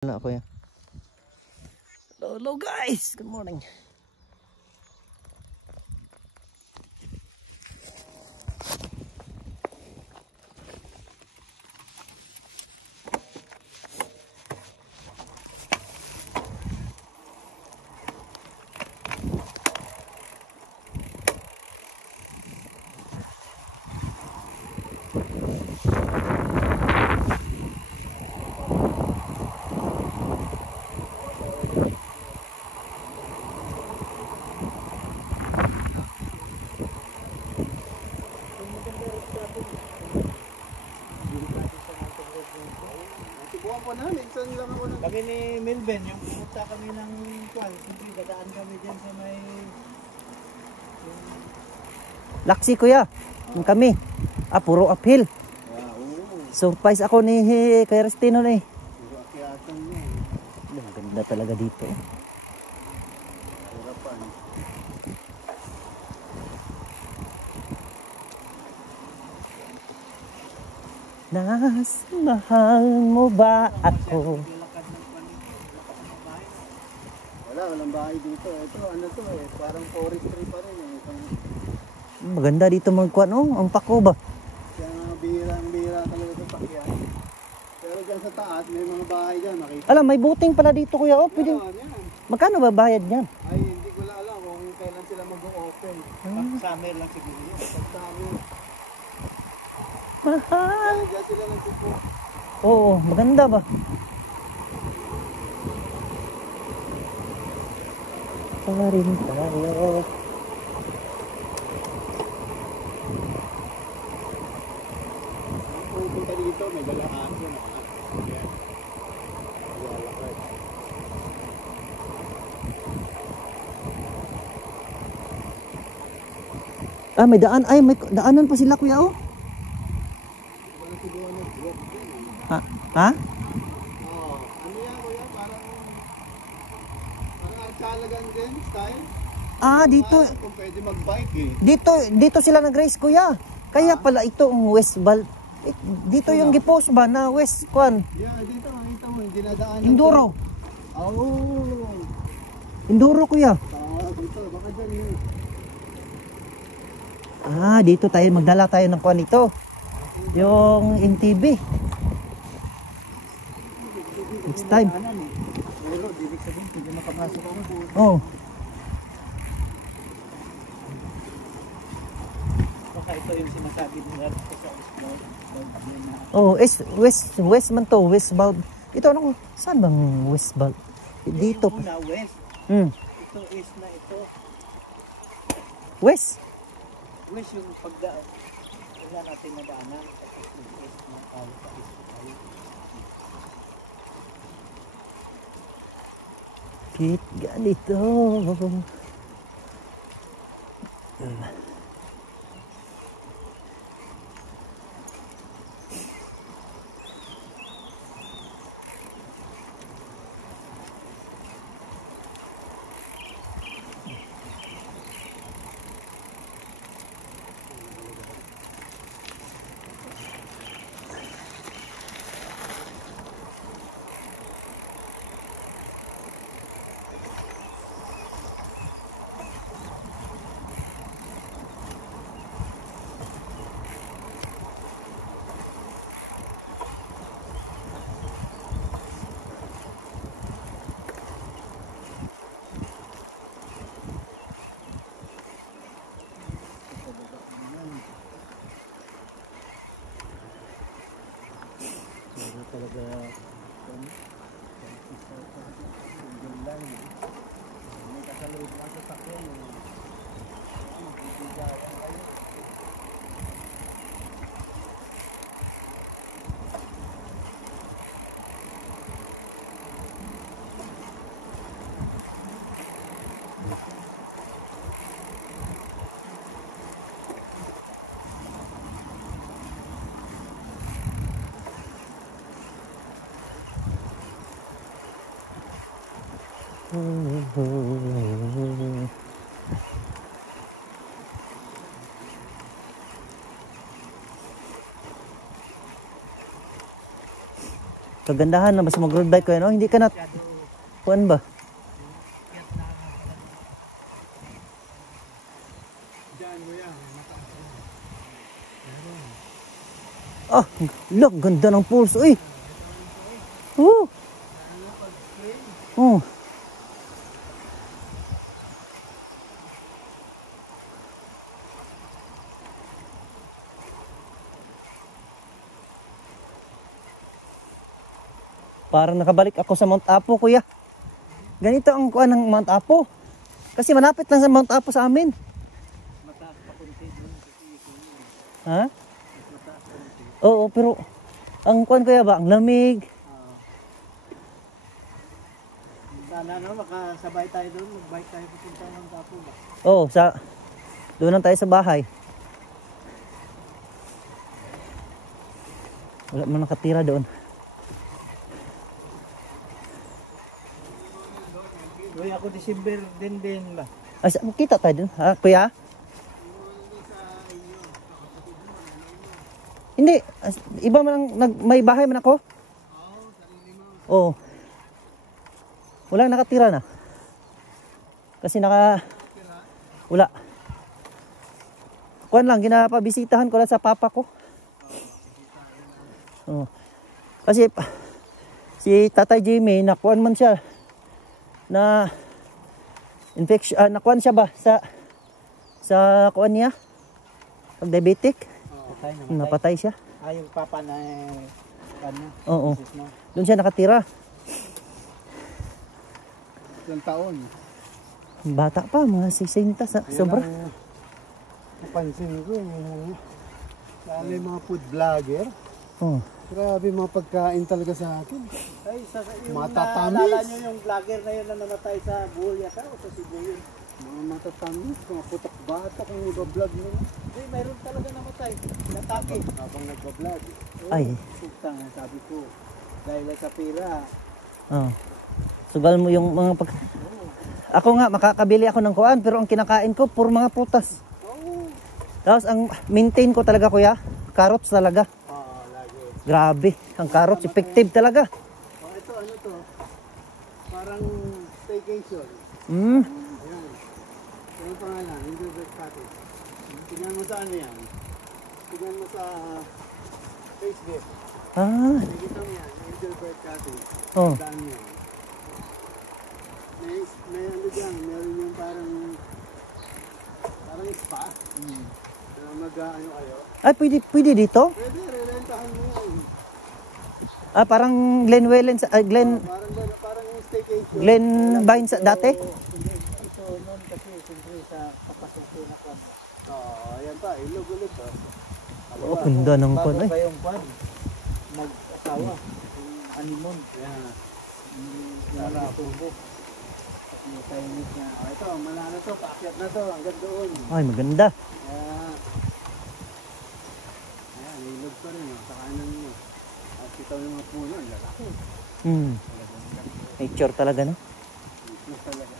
Na ako yan. Hello guys, good morning. Kami ni Melvin, yung pumunta kami ng kwan, siyempre dadaan kami dyan sa may... Laksi kuya, yung kami. Puro uphill. Surprise ako ni Kuya Restino na eh. Puro akyatan niya. Maganda talaga dito. Harapan. Mahal mo ba ako? Walang bahay dito. Ito, ano to eh, parang forestry pa rin eh. Maganda dito magkuhan oh, ang pako ba? Kaya nga bihira talaga ito pakyan. Pero dyan sa taas, may mga bahay dyan, makita. Alam, may buting pala dito kuya oh. Pwede. Yan. Magkano ba bayad niyan? Ay, hindi ko lang alam kung kailan sila mag-o-open. Summer lang siguro yun. Summer. Mahal. Diyan sila nagpupo. Oo, maganda ba? Pa rin tayo. Kung punta dito, may dalang aso na. Ayan. Lalakad. May daan. Ay, may daanan pa sila kuya oh. Parang siguro nag-walk din. Ha? Ano yan kuya? Parang Arcalagan din style. Dito. Kung pwede mag-bike eh. Dito sila nag-race kuya. Kaya pala ito ang West Bal. Dito yung gipost ba na West Kwan? Yeah, dito makita mo yung dinadaanan. Enduro. Oh. Enduro kuya. Dito baka dyan yun. Dito tayo magdala tayo ng kwan ito. Yung MTB. Next time. Pero ibig sabihin hindi makapasok ako. Oh. Baka ito yung sinasabi nila sa Islam. Oh, West man to, West Bal. Ito ano, saan bang West Bal? Dito. Yung una west. Ito east na ito. West. West yung pagdaan. Wala natin na daanan. Tapos yung east na tayo sa east tayo. Kit ganito. Talaga may kasalubong sa sakyan Kagandahan na basta mag-road bike ko yan. Oh, hindi ka na, kuan ba? Ah, look, ganda ng pulse. Uy! Oh! Oh! Parang nakabalik ako sa Mount Apo, kuya. Ganito ang kuan ng Mount Apo. Kasi malapit lang sa Mount Apo sa amin. Mataas pa konti doon kasi ito yun. Ha? Mataas konti. Oo, pero ang kuan kuya ba, ang lamig. Sana no, makasabay tayo doon. Mag-bike tayo pupunta ng Tapo ba? Oo, doon lang tayo sa bahay. Wala man nakatira doon. Uy, ako December din ba? Ay, kita tayo doon, ha, kuya? Hindi, iba man may bahay man ako. Oo. Wala nakatira na. Kasi wala. Kuan lang, ginapabisitahan ko lang sa papa ko. Oo. Kasi si Tatay Jimmy, nakuan man siya na infection, nakuan siya ba sa kuan niya? Pag diabetic? Napatay siya. Ah, yung papa na ano? Oo. Sis mo. Doon siya nakatira. Ilang taon? Bata pa, mga 60 sobra. Napansin ko yung may mga food vlogger. Oh. Grabe mga pagkain talaga sa akin. Ay, yung matatamis. Naalala nyo yung vlogger na yun na namatay sa Bohol yata o sa Cebu yun? Mga matatamis, mga putak-batak ang iba-vlog nyo. Hindi, mayroon talaga namatay. Natake. Habang nagpa-vlog. Ay. Sugtang, sabi ko. Dahil sa pira. Oh. Sugal mo yung mga Ako nga, makakabili ako ng kuan, pero ang kinakain ko, puro mga prutas. Oo. Tapos ang maintain ko talaga, kuya, carrots talaga. Lagi. Grabe, ang carrots, effective talaga. Oh, ito, ano to? Parang staycation. Mm. Ayan. Ano pangalan? Engelbert Cottage. Tingnan mo sa ano yan? Tingnan mo sa Facebook. Ah. Nakikita mo yan, Engelbert Cottage. Oh. Daan mo. May ano dyan, meron yung parang spa. Mag-ano kayo. Ay, pwede dito? Pwede, re-rentahan mo yan. Ah, parang Glen Wellen, Glen Parang yung staycation. Glen Vine sa dati? Hindi, ito noon kasi siyempre sa kapasok ko na kwan. Ayan pa, ilog ulit. Oh, ganda ng kwan. Bago kayong kwan, mag-asawa. Honeymoon. Yan. Tubo. Yung Chinese na. Ito, malano to, paakyat na to, hanggang doon. Ay, maganda. Ayan, ilog pa rin. Sa kanan mo. At ito yung mga puno, lalaki. Nature talaga, no? Nature talaga.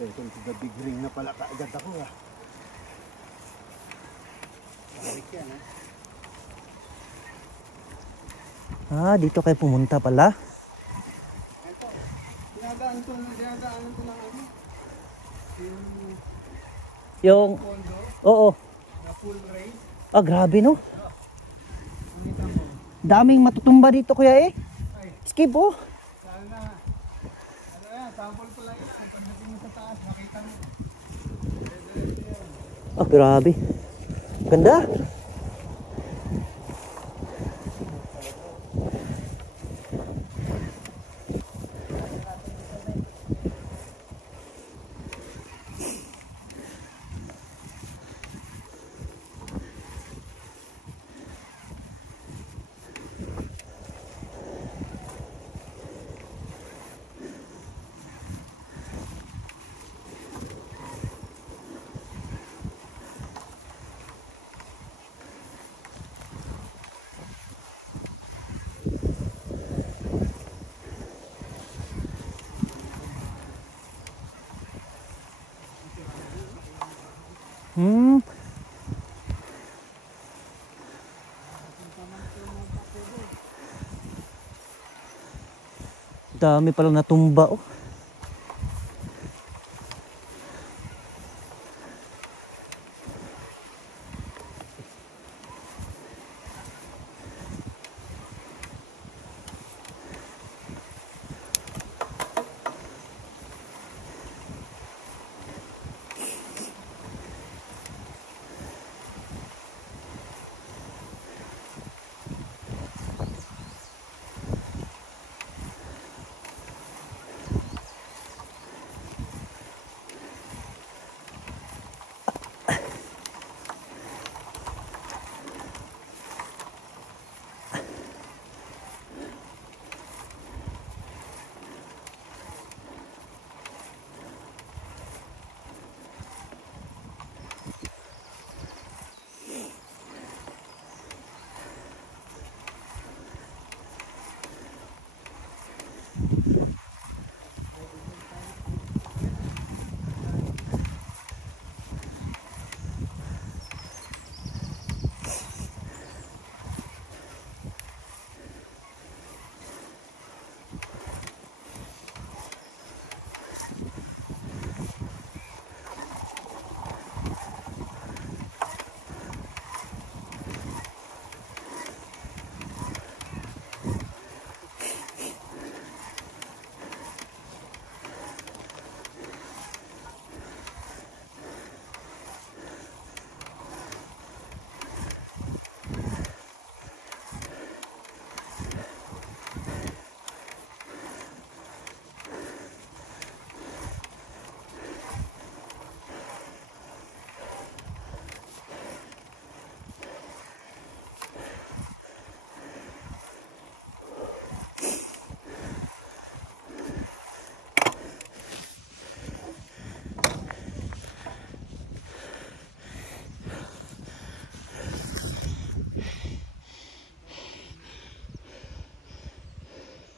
Welcome to the big ring na pala kaagad ako Balik yan Dito kayo pumunta pala. Ito, dinadaanan ko ng ano? Yung Condo, oo. na full race. Grabe, no? Nakita mo. Daming matutumba dito, kuya eh. Skip, oh. Sana, ano yan, sample ko lang yan. Pagdating mo sa taas, makita mo. Grabe. Ganda. Hmm. Dami palang natumba oh.